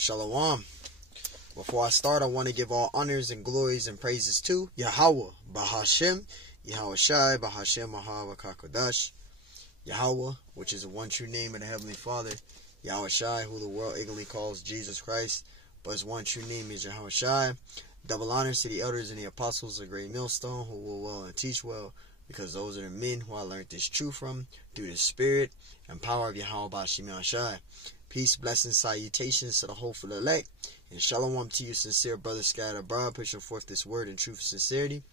Shalom. Before I start, I want to give all honors and glories and praises to Yahweh, Bahashem, Yahweh Shai, Bahashem, Mahava Kakodash. Yahweh, which is the one true name of the Heavenly Father. Yahweh Shai, who the world ignorantly calls Jesus Christ, but his one true name is Yahweh Shai. Double honors to the elders and the apostles of Great Millstone, who will well and teach well, because those are the men who I learned this truth from, through the spirit and power of Yahweh Bahashem Shai. Peace, blessings, salutations to the hopeful elect, and shalom to you, sincere brothers scattered abroad, pushing forth this word in truth and sincerity.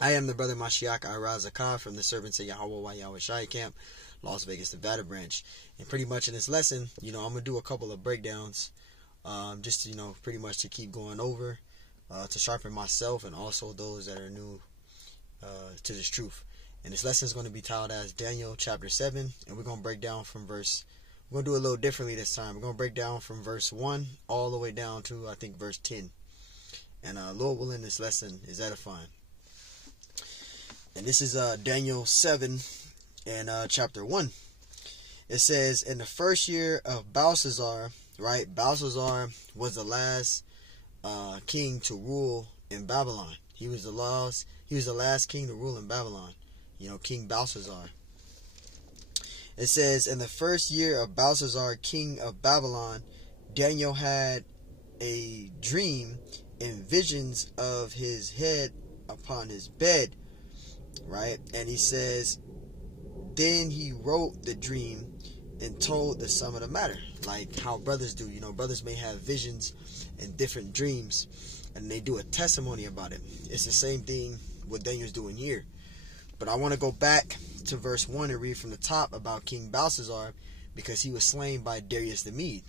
I am the brother Mashiach Irazakah from the Servants of Yahweh Yahweh Shai Camp, Las Vegas, Nevada branch. And pretty much in this lesson, I'm going to do a couple of breakdowns, just to, pretty much to keep going over, to sharpen myself and also those that are new to this truth. And this lesson is going to be titled as Daniel chapter 7, and we're going to break down from we're going to do it a little differently this time. We're going to break down from verse 1 all the way down to, I think, verse 10. And Lord willing, this lesson is edifying. And this is Daniel 7 and chapter 1. It says, in the first year of Belshazzar, right? Belshazzar was the last king to rule in Babylon. He was the last king to rule in Babylon. King Belshazzar. It says, in the first year of Belshazzar, king of Babylon, Daniel had a dream and visions of his head upon his bed, right? And he says, then he wrote the dream and told the sum of the matter, like how brothers do. Brothers may have visions and different dreams, and they do a testimony about it. It's the same thing what Daniel's doing here. But I want to go back to verse 1 and read from the top about King Belshazzar, because he was slain by Darius the Mede.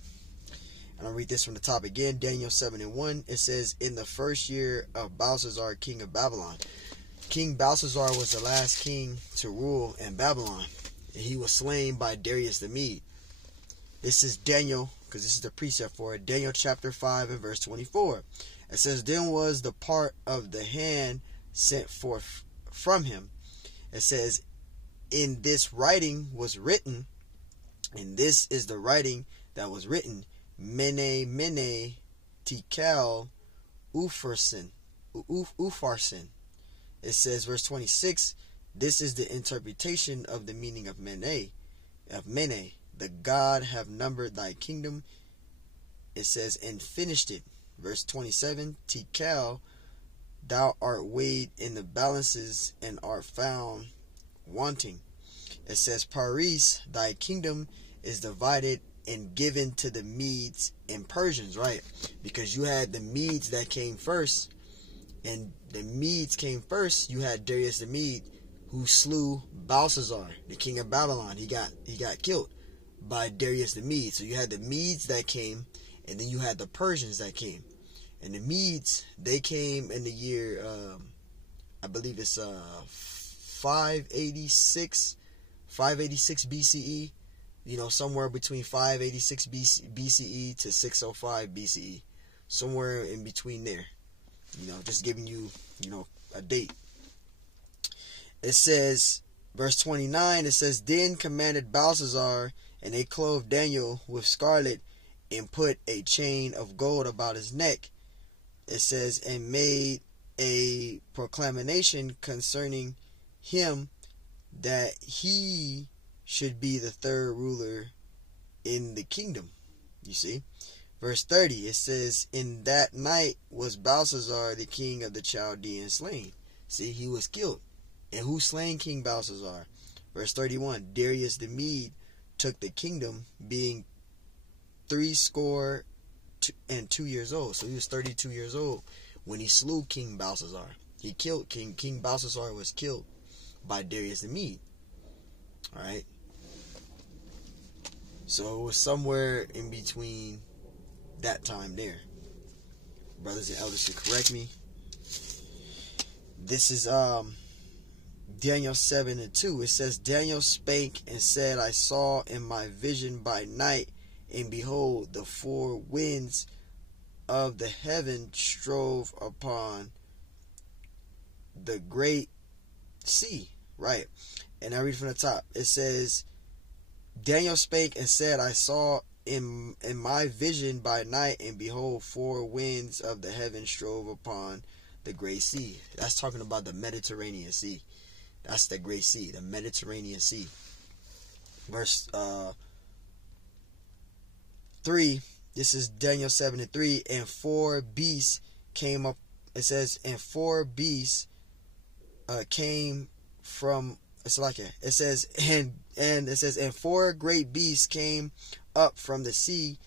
And I'll read this from the top again. Daniel 7 and 1. It says, in the first year of Belshazzar, king of Babylon. King Belshazzar was the last king to rule in Babylon, and he was slain by Darius the Mede. This is Daniel, because this is the precept for it. Daniel chapter 5 and verse 24. It says, then was the part of the hand sent forth from him. It says, in this writing was written, and this is the writing that was written, Mene, Mene, Tekel, Upharsin. It says, verse 26, this is the interpretation of the meaning of Mene. The God have numbered thy kingdom. It says, and finished it. Verse 27, Tekel, thou art weighed in the balances and art found wanting. It says, Paris, thy kingdom is divided and given to the Medes and Persians, right? Because you had the Medes that came first, and the Medes came first. You had Darius the Mede, who slew Belshazzar, the king of Babylon. He got killed by Darius the Mede. So you had the Medes that came, and then you had the Persians that came. And the Medes, they came in the year, I believe it's 586 BCE. Somewhere between 586 BCE to 605 BCE. Somewhere in between there. Just giving you, a date. It says, verse 29, it says, then commanded Belshazzar, and they clothed Daniel with scarlet, and put a chain of gold about his neck. It says, and made a proclamation concerning him that he should be the third ruler in the kingdom. You see? Verse 30, it says, in that night was Belshazzar, the king of the Chaldeans, slain. See, he was killed. And who slain King Belshazzar? Verse 31, Darius the Mede took the kingdom, being 62 years old. So he was 32 years old when he slew King Belshazzar. He killed King Belshazzar was killed by Darius the Mede. Alright. So it was somewhere in between that time there. Brothers and elders should correct me. This is Daniel 7 and 2. It says, Daniel spake and said, I saw in my vision by night, and behold, the four winds of the heaven strove upon the great sea. Right. And I read from the top. It says, Daniel spake and said, I saw in my vision by night, and behold, 4 winds of the heaven strove upon the great sea. That's talking about the Mediterranean Sea. That's the great sea, the Mediterranean Sea. Verse 3, this is Daniel 7:3, and 4 beasts came up. It says, and 4 beasts came from, it's like it says, and it says, and 4 great beasts came up from the sea,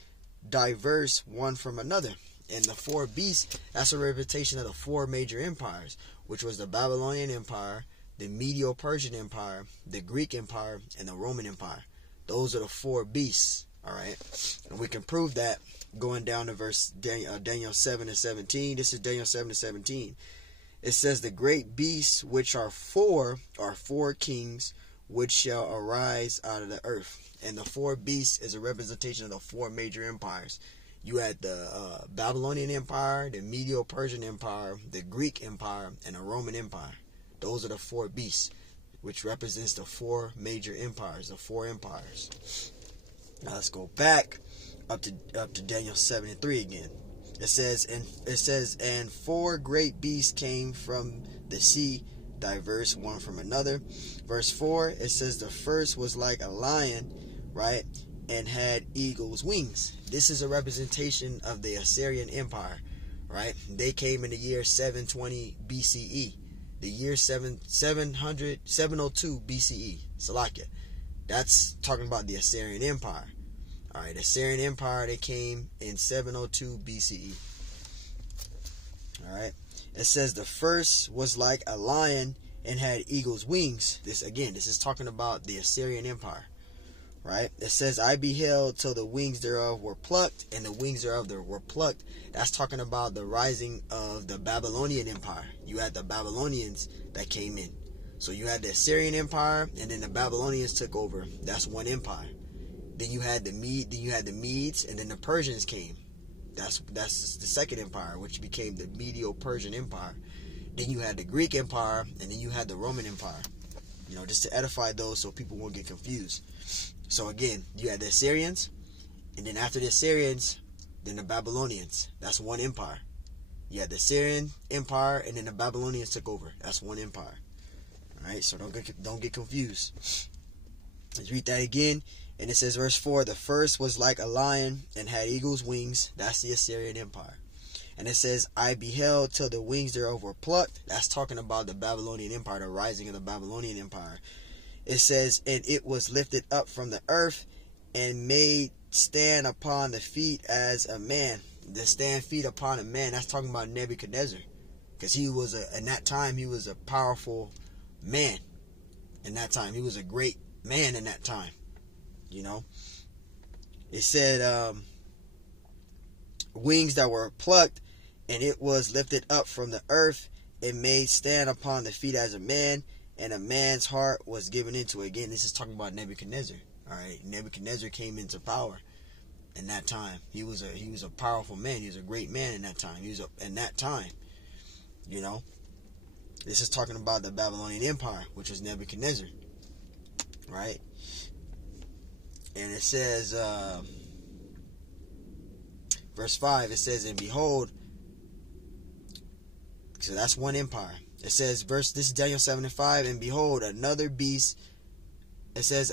diverse one from another. And the 4 beasts, that's a representation of the 4 major empires, which was the Babylonian Empire, the Medo-Persian Empire, the Greek Empire, and the Roman Empire. Those are the 4 beasts. All right, and we can prove that going down to verse Daniel 7:17. This is Daniel 7:17. It says, the great beasts which are 4 kings which shall arise out of the earth. And the 4 beasts is a representation of the 4 major empires. You had the Babylonian Empire, the Medo-Persian Empire, the Greek Empire, and the Roman Empire. Those are the 4 beasts, which represents the 4 major empires, the 4 empires. Now let's go back up to Daniel 7:3 again. It says, and 4 great beasts came from the sea, diverse one from another. Verse 4, it says, the first was like a lion, right, and had eagle's wings. This is a representation of the Assyrian Empire, right? They came in the year 720 BCE. The year 702 BCE. Salakia. That's talking about the Assyrian Empire. All right, the Assyrian Empire, they came in 702 BCE. All right. It says the first was like a lion and had eagle's wings. This is talking about the Assyrian Empire. Right? It says, I beheld till the wings thereof were plucked, and the wings thereof were plucked. That's talking about the rising of the Babylonian Empire. You had the Babylonians that came in. So you had the Assyrian Empire, and then the Babylonians took over. That's one empire. Then you had the Medes, and then the Persians came. That's the second empire, which became the Medo-Persian Empire. Then you had the Greek Empire, and then you had the Roman Empire. You know, just to edify those so people won't get confused. So again, you had the Assyrians, and then after the Assyrians, then the Babylonians. That's one empire. You had the Assyrian Empire, and then the Babylonians took over. That's one empire. All right, so don't get confused. Let's read that again. And it says, verse 4, the first was like a lion and had eagle's wings. That's the Assyrian Empire. And it says, I beheld till the wings thereof were plucked. That's talking about the Babylonian Empire, the rising of the Babylonian Empire. It says, and it was lifted up from the earth and made stand upon the feet as a man. The stand feet upon a man, that's talking about Nebuchadnezzar. Because in that time, he was a powerful man. In that time, he was a great man in that time. You know, it said wings that were plucked, and it was lifted up from the earth and made stand upon the feet as a man, and a man's heart was given into it. Again, this is talking about Nebuchadnezzar. All right, Nebuchadnezzar came into power in that time. He was a powerful man. He was a great man in that time. In that time, you know, this is talking about the Babylonian Empire, which was Nebuchadnezzar. Right. And it says, verse 5, it says, and behold, so that's one empire. It says, this is Daniel 7:5, and behold, another beast. It says,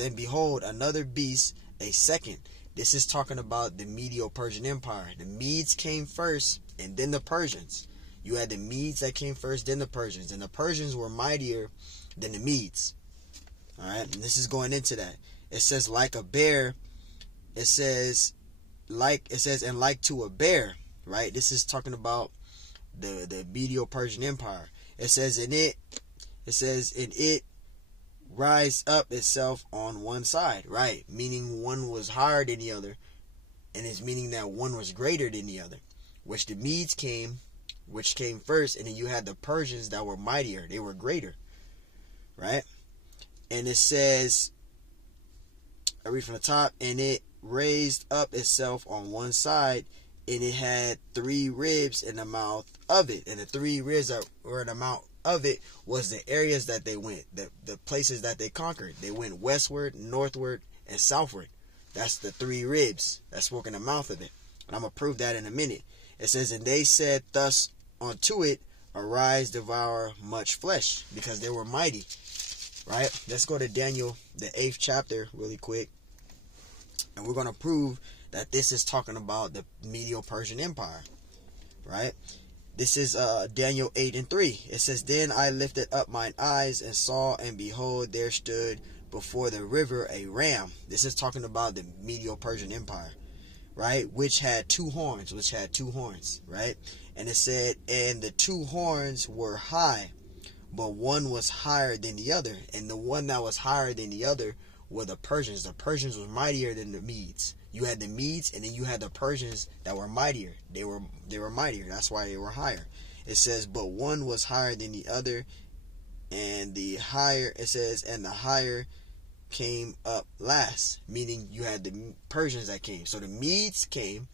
and behold, another beast, a second. This is talking about the Medo-Persian Empire. The Medes came first, and then the Persians. You had the Medes that came first, then the Persians. And the Persians were mightier than the Medes. All right, and this is going into that. It says like a bear. It says and like to a bear, right? This is talking about the Medo-Persian Empire. It says in it rise up itself on one side, right? Meaning one was higher than the other, and it's meaning that one was greater than the other. Which the Medes came first, and then you had the Persians that were mightier. They were greater, right? And it says, I read from the top, and it raised up itself on one side, and it had 3 ribs in the mouth of it. And the 3 ribs that were in the mouth of it was the areas that they went, the places that they conquered. They went westward, northward, and southward. That's the 3 ribs that spoke in the mouth of it. And I'm going to prove that in a minute. It says, and they said thus unto it, arise, devour much flesh, because they were mighty. Right? Let's go to Daniel, the 8th chapter, really quick. And we're going to prove that this is talking about the Medo-Persian Empire. Right? This is Daniel 8:3. It says, then I lifted up mine eyes and saw, and behold, there stood before the river a ram. This is talking about the Medo-Persian Empire. Right? Which had 2 horns. Right? And it said, and the 2 horns were high, but one was higher than the other. And the one that was higher than the other were the Persians. The Persians were mightier than the Medes. You had the Medes, and then you had the Persians that were mightier. They were mightier. That's why they were higher. It says, but one was higher than the other, and the higher, it says, and the higher came up last. Meaning you had the Persians that came. So the Medes came,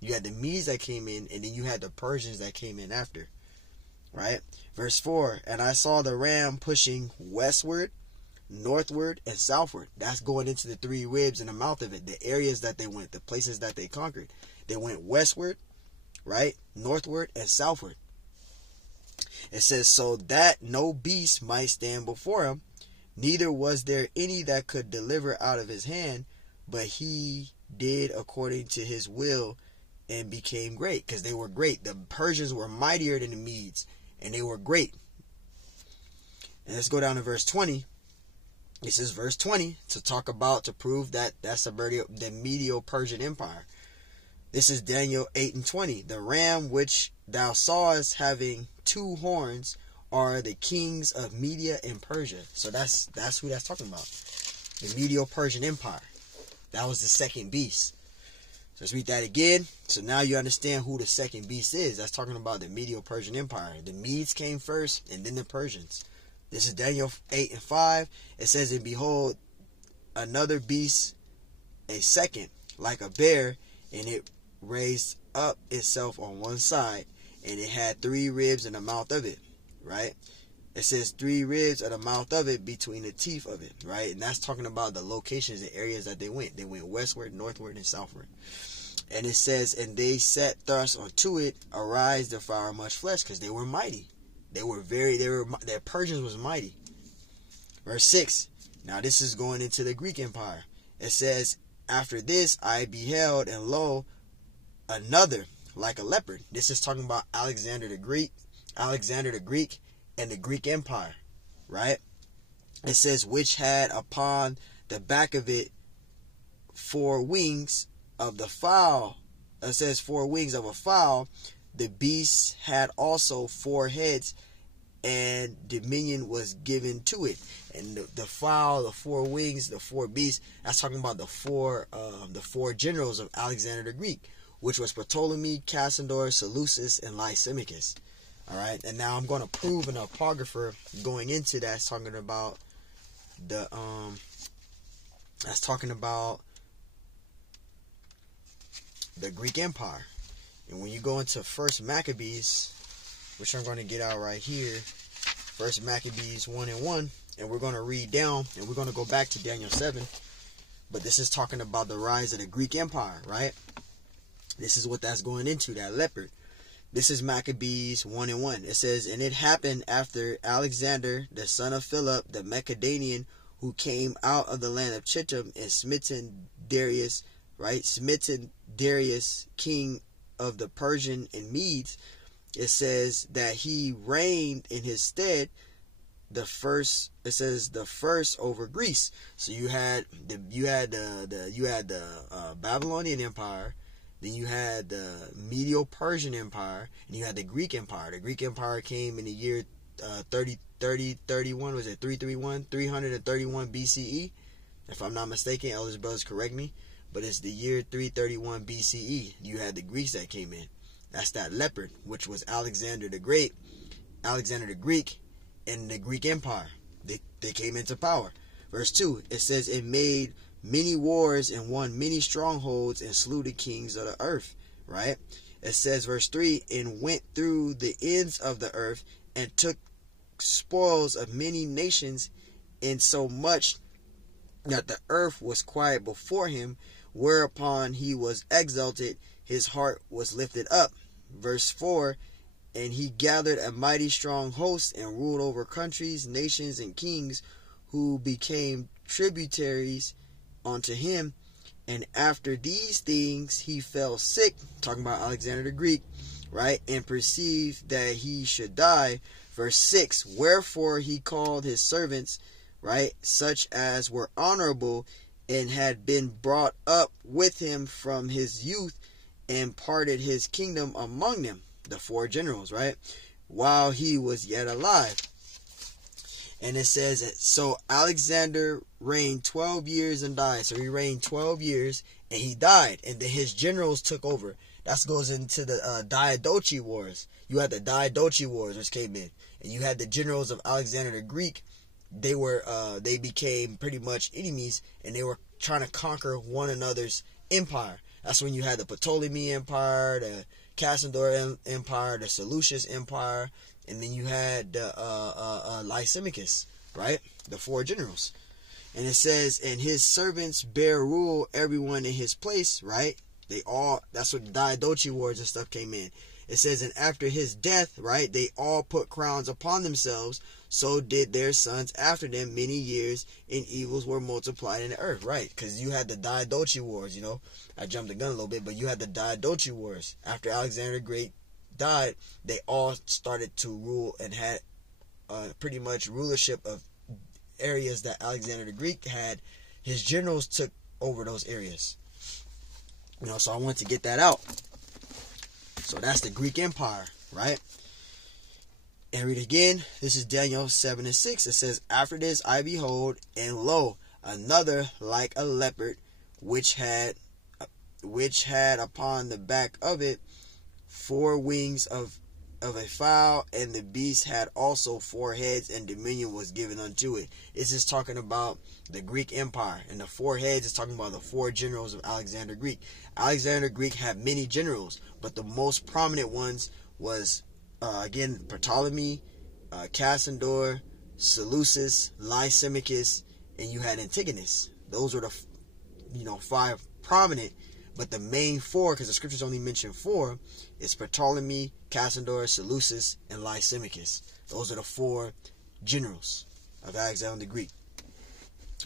you had the Medes that came in, and then you had the Persians that came in after. Right? Verse 4, and I saw the ram pushing westward, northward, and southward. That's going into the 3 ribs in the mouth of it. The areas that they went, the places that they conquered. They went westward, right, northward, and southward. It says, so that no beast might stand before him, neither was there any that could deliver out of his hand, but he did according to his will and became great. Because they were great. The Persians were mightier than the Medes, and they were great. And let's go down to verse 20. This is verse 20 to prove that that's the Medo-Persian Empire. This is Daniel 8:20. The ram which thou sawest having 2 horns are the kings of Media and Persia. So that's who that's talking about. The Medo-Persian Empire. That was the second beast. So let's read that again. So now you understand who the second beast is. That's talking about the Medo-Persian Empire. The Medes came first, and then the Persians. This is Daniel 8:5. It says, and behold, another beast, a second, like a bear, and it raised up itself on one side, and it had 3 ribs in the mouth of it. Right? It says 3 ribs in the mouth of it between the teeth of it. Right? And that's talking about the locations, the areas that they went. They went westward, northward, and southward. And it says, and they set thus unto it, arise, devour much flesh, because they were mighty. Their Persians was mighty. Verse 6. Now this is going into the Greek Empire. It says, after this I beheld, and lo, another like a leopard. This is talking about Alexander the Greek, and the Greek Empire. Right? It says, which had upon the back of it 4 wings of the fowl. It says 4 wings of a fowl. The beast had also 4 heads, and dominion was given to it. And the fowl, the 4 wings, the 4 beasts, that's talking about the four generals of Alexander the Greek, which was Ptolemy, Cassander, Seleucus, and Lysimachus. Alright, and now I'm going to prove an apocrypha going into that, talking about the Greek Empire. And when you go into First Maccabees, which I'm going to get out right here, First Maccabees 1:1, and we're going to read down, and we're going to go back to Daniel 7. But this is talking about the rise of the Greek Empire, right? This is what that's going into, that leopard. This is Maccabees 1:1. It says, and it happened after Alexander, the son of Philip, the Macedonian, who came out of the land of Chittim, and smitten Darius, right? Smitten Darius, king of the Persian and Medes. It says that he reigned in his stead the first over Greece. So you had the Babylonian Empire, then you had the Medo-Persian Empire, and you had the Greek Empire. The Greek Empire came in the year 331 BCE, if I'm not mistaken. Elders brothers correct me, but it's the year 331 BCE. You had the Greeks that came in. That's that leopard, which was Alexander the Great, Alexander the Greek, and the Greek Empire. They came into power. Verse 2, it says, it made many wars and won many strongholds and slew the kings of the earth. Right? It says, verse 3, and went through the ends of the earth and took spoils of many nations, in so much that the earth was quiet before him, whereupon he was exalted, his heart was lifted up. Verse 4, and he gathered a mighty strong host and ruled over countries, nations, and kings, who became tributaries unto him. And after these things he fell sick, talking about Alexander the Greek, right, and perceived that he should die. Verse 6, wherefore he called his servants, right, such as were honorable and had been brought up with him from his youth, and parted his kingdom among them, the 4 generals, right, while he was yet alive. And it says, so Alexander reigned 12 years and died. So he reigned 12 years and he died. And then his generals took over. That goes into the Diadochi Wars. You had the Diadochi Wars, which came in. And you had the generals of Alexander the Greek. They became pretty much enemies. And they were trying to conquer one another's empire. That's when you had the Ptolemy Empire, the Cassador Empire, the Seleucus Empire. And then you had Lysimachus, right? The 4 generals. And it says, and his servants bear rule, everyone in his place, right? That's what the Diadochi Wars and stuff came in. It says, and after his death, right, they all put crowns upon themselves. So did their sons after them many years, and evils were multiplied in the earth, right? Because you had the Diadochi Wars, you know. I jumped the gun a little bit, but you had the Diadochi Wars. After Alexander the Great died, they all started to rule and had pretty much rulership of areas that Alexander the Greek had. His generals took over those areas. You know, so I wanted to get that out. So that's the Greek Empire, right? And read again. This is Daniel 7 and 6. It says, after this I behold, and lo, another like a leopard, which had upon the back of it 4 wings of a fowl, and the beast had also 4 heads, and dominion was given unto it. This is talking about the Greek Empire, and the 4 heads is talking about the 4 generals of Alexander Greek. Alexander Greek had many generals, but the most prominent ones was again Ptolemy, Cassador, Seleucus, Lysimachus, and you had Antigonus. Those were the 5 prominent. But the main 4, because the scriptures only mention 4, is Ptolemy, Cassador, Seleucus, and Lysimachus. Those are the 4 generals of Alexander the Greek.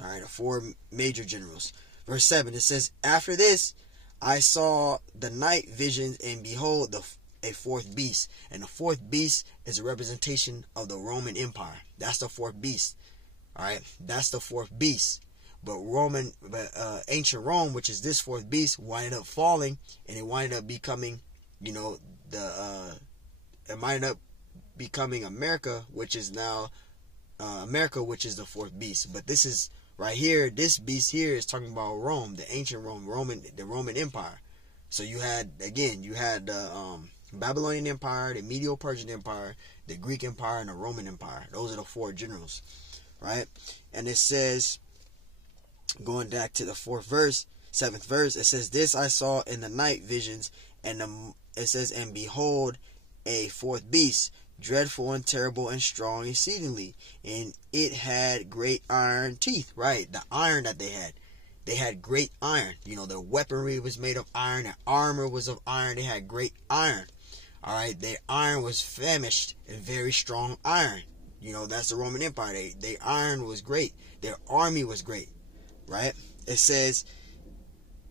Alright, the 4 major generals. Verse 7, it says, after this I saw the night visions, and behold, a 4th beast. And the 4th beast is a representation of the Roman Empire. That's the 4th beast. Alright, that's the 4th beast. But ancient Rome, which is this 4th beast, winded up falling, and it winded up becoming, it winded up becoming America, which is now which is the 4th beast. But this is right here. This beast here is talking about Rome, the ancient Rome, the Roman Empire. So you had the Babylonian Empire, the Medo-Persian Empire, the Greek Empire, and the Roman Empire. Those are the 4 generals, right? And it says, going back to the 7th verse, it says, this I saw in the night visions, and it says, and behold, a 4th beast, dreadful and terrible and strong exceedingly, and it had great iron teeth. Right, the iron that they had great iron. Their weaponry was made of iron, their armor was of iron. They had great iron. All right, their iron was famished and very strong iron. That's the Roman Empire. Their iron was great. Their army was great. Right? It says,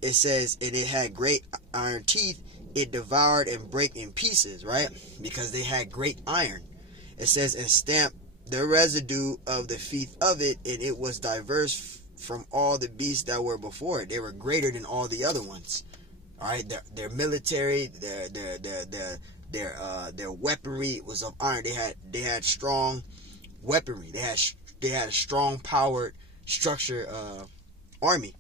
and it had great iron teeth. It devoured and brake in pieces, right? Because they had great iron. It says, and stamped the residue of the feet of it, and it was diverse from all the beasts that were before it. They were greater than all the other ones. All right, their military, their weaponry was of iron. They had strong weaponry. They had a strong, powered structure army.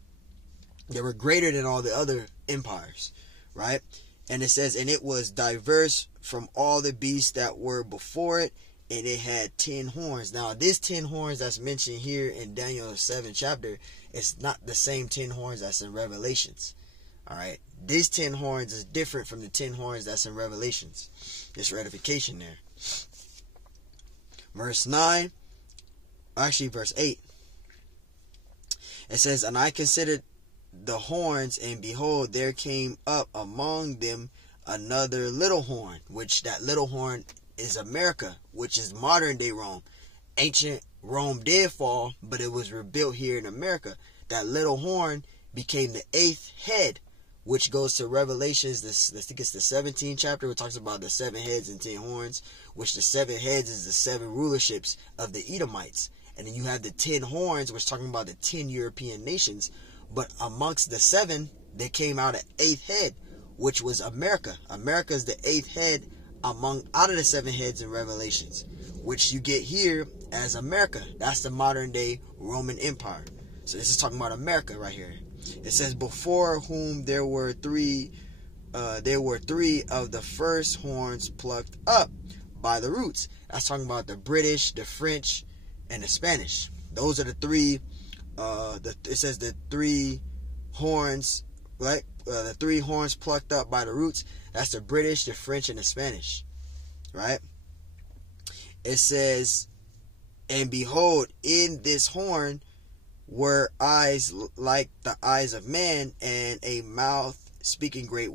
They were greater than all the other empires, right? And it says, and it was diverse from all the beasts that were before it, and it had 10 horns. Now, this 10 horns that's mentioned here in Daniel 7 chapter, it's not the same 10 horns that's in Revelations. All right, these 10 horns is different from the 10 horns that's in Revelations. There's ratification there. Verse 8. It says, and I considered the horns, and behold, there came up among them another little horn, which that little horn is America, which is modern day Rome. Ancient Rome did fall, but it was rebuilt here in America. That little horn became the 8th head, which goes to Revelations, I think it's the 17th chapter, where it talks about the 7 heads and 10 horns, which the 7 heads is the 7 rulerships of the Edomites. And then you have the 10 horns, which is talking about the 10 European nations. But amongst the 7, there came out an 8th head, which was America. America is the 8th head out of the 7 heads in Revelations, which you get here as America. That's the modern day Roman Empire. So this is talking about America right here. It says, before whom there were three of the first horns plucked up by the roots. That's talking about the British, the French, and the Spanish. Those are the 3. It says the 3 horns, right? The 3 horns plucked up by the roots. That's the British, the French, and the Spanish, right? It says, and behold, in this horn were eyes like the eyes of man, and a mouth speaking great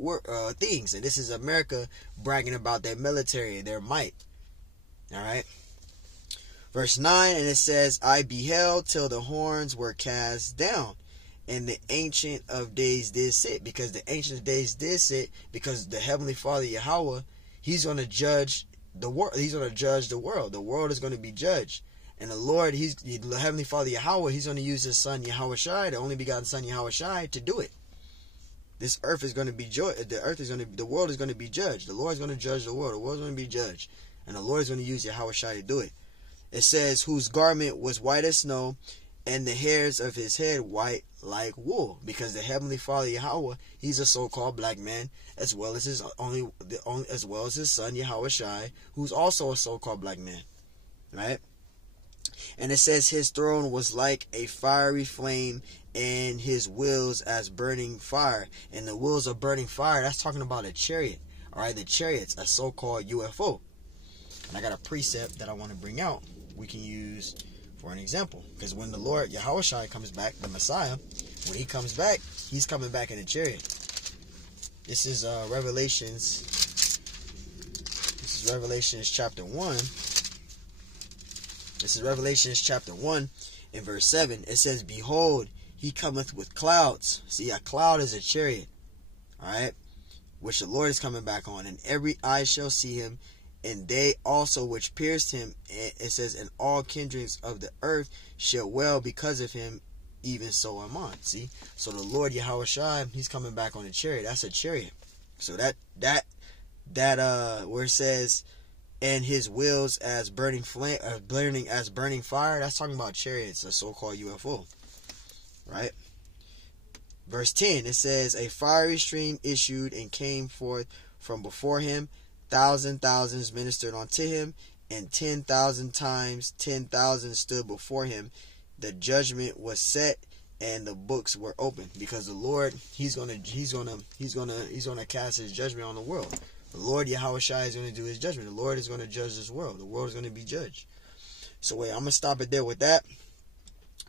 things. And this is America bragging about their military, their might. All right. Verse 9, and it says, I beheld till the horns were cast down, and the Ancient of Days did sit. Because the Ancient of Days did sit, because the Heavenly Father Yahweh, He's going to judge the world. He's going to judge the world. The world is going to be judged. And the Lord, the Heavenly Father Yahweh, He's going to use His Son Yahweh Shai, the only begotten Son Yahweh Shai, to do it. This earth is going to be the world is going to be judged. The Lord is going to judge the world. The world is going to be judged. And the Lord is going to use Yahweh Shai to do it. It says, whose garment was white as snow, and the hairs of his head white like wool. Because the Heavenly Father Yahweh, He's a so-called black man, as well as his son Yahweh Shai, who's also a so-called black man. Right? And it says his throne was like a fiery flame, and his wheels as burning fire. And the wheels of burning fire, that's talking about a chariot. Alright, the chariot's a so-called UFO. And I got a precept that I want to bring out. We can use for an example. Because when the Lord Yahweh Shai comes back, the Messiah, when He comes back, He's coming back in a chariot. This is Revelations. This is Revelations chapter 1. This is Revelations chapter 1 in verse 7. It says, behold, He cometh with clouds. See, a cloud is a chariot. Alright? Which the Lord is coming back on. And every eye shall see Him, and they also which pierced Him. It says, and all kindreds of the earth shall wail because of Him, even so am I. See? So the Lord Yahweh Shai, He's coming back on a chariot. That's a chariot. So that where it says, and His wheels as burning flame, burning as burning fire, that's talking about chariots, a so-called UFO. Right? Verse 10, it says, a fiery stream issued and came forth from before Him. Thousands ministered unto Him, and 10,000 times 10,000 stood before Him. The judgment was set, and the books were opened. Because the Lord, He's gonna cast His judgment on the world. The Lord Yahweh Shai is going to do His judgment. The Lord is going to judge this world. The world is going to be judged. So wait, I'm going to stop it there with that.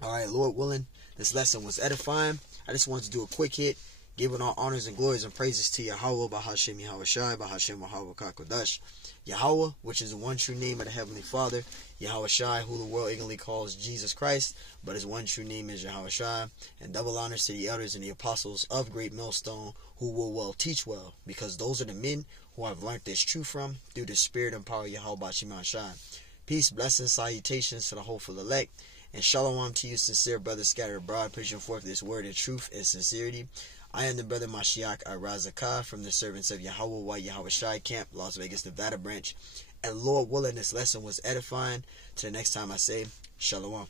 Alright, Lord willing, this lesson was edifying. I just wanted to do a quick hit, giving all honors and glories and praises to Yahweh, Bahashem Yahweh Shai, Bahashem Yahweh Kakodash. Yahweh, which is the one true name of the Heavenly Father. Yahweh Shai, who the world ignorantly calls Jesus Christ, but His one true name is Yahweh Shai. And double honors to the elders and the apostles of Great Millstone, who will well teach well, because those are the men who I've learned this truth from through the spirit and power of Yahweh Shema Shai. Peace, blessings, salutations to the hopeful elect, and shalom to you, sincere brothers scattered abroad, pushing forth this word of truth and sincerity. I am the brother Mashiach Arazakah from the servants of Yahweh Yahweh Shai Camp, Las Vegas, Nevada branch. And Lord willing, this lesson was edifying. Till the next time I say, shalom.